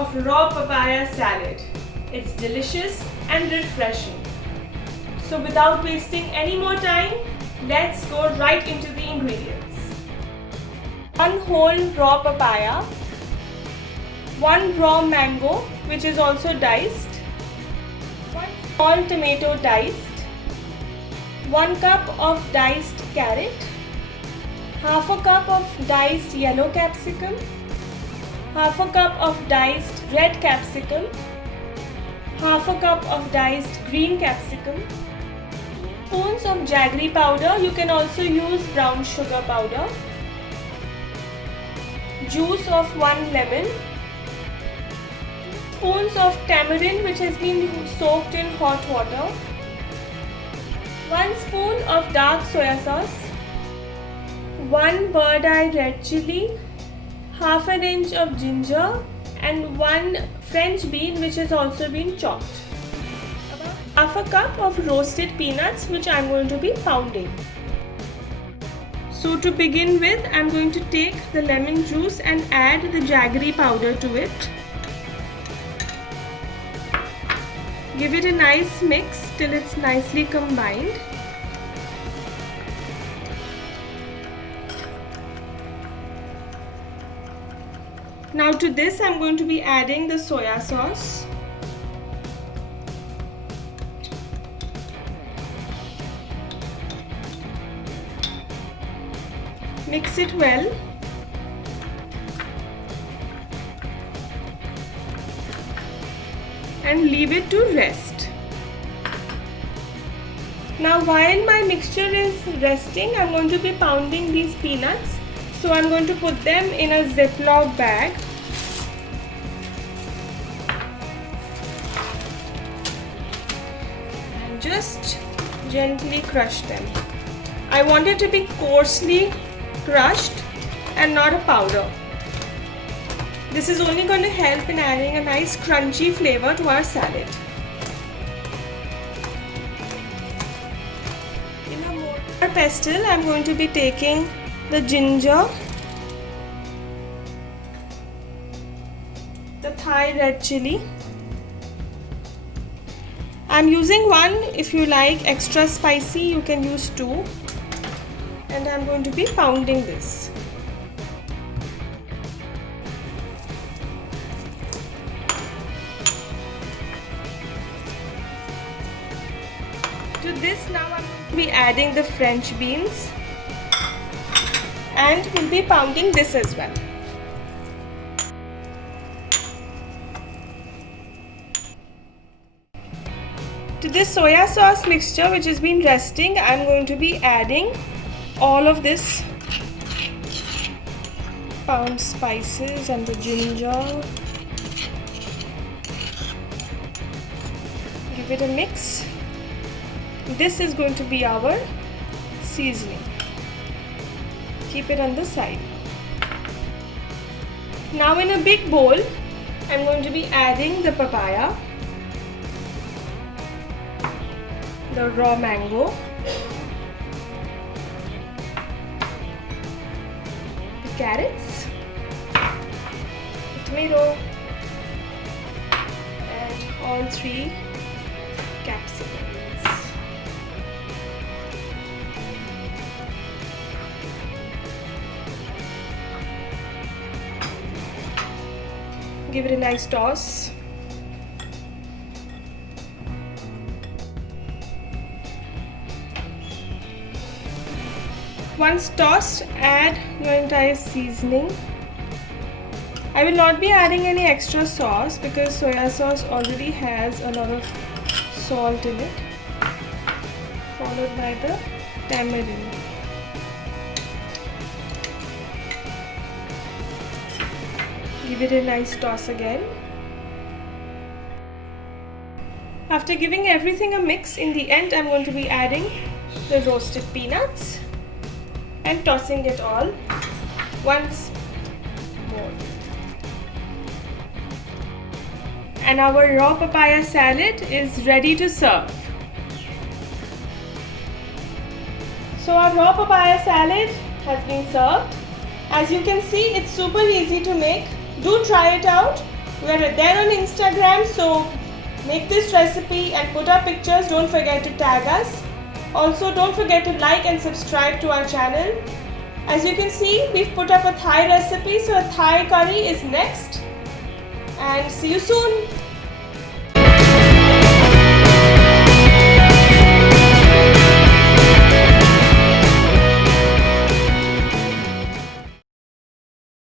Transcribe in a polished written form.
of raw papaya salad. It's delicious and refreshing. So without wasting any more time, let's go right into the ingredients. 1 whole raw papaya, 1 raw mango which is also diced, 1 small tomato diced, 1 cup of diced carrot, half a cup of diced yellow capsicum, half a cup of diced red capsicum, half a cup of diced green capsicum, spoons of jaggery powder, you can also use brown sugar powder, juice of 1 lemon, spoons of tamarind which has been soaked in hot water, 1 spoon of dark soya sauce, 1 bird-eye red chilli, half an inch of ginger and 1 French bean which has also been chopped. About half a cup of roasted peanuts which I am going to be pounding. So to begin with, I am going to take the lemon juice and add the jaggery powder to it. Give it a nice mix till it's nicely combined. Now to this I am going to be adding the soya sauce. Mix it well. And leave it to rest. Now while my mixture is resting, I am going to be pounding these peanuts. So I am going to put them in a Ziploc bag. And just gently crush them. I want it to be coarsely crushed and not a powder. This is only going to help in adding a nice crunchy flavor to our salad. In a mortar pestle, I am going to be taking the ginger, the Thai red chili. I am using 1. If you like extra spicy, you can use 2. And I am going to be pounding this. To this now I am going to be adding the French beans and we'll be pounding this as well. To this soya sauce mixture which has been resting, I am going to be adding all of this pound spices and the ginger. Give it a mix. This is going to be our seasoning. Keep it on the side. Now in a big bowl, I am going to be adding the papaya, the raw mango, the carrots, the tomato, and all 3 capsicums. Give it a nice toss. Once tossed, add your entire seasoning. I will not be adding any extra sauce because soya sauce already has a lot of salt in it. Followed by the tamarind. Give it a nice toss again. After giving everything a mix, in the end I'm going to be adding the roasted peanuts and tossing it all once more. And our raw papaya salad is ready to serve. So our raw papaya salad has been served. As you can see, it's super easy to make. Do try it out. We are there on Instagram, so make this recipe and put our pictures. Don't forget to tag us. Also, don't forget to like and subscribe to our channel. As you can see, we've put up a Thai recipe, so a Thai curry is next. And see you soon.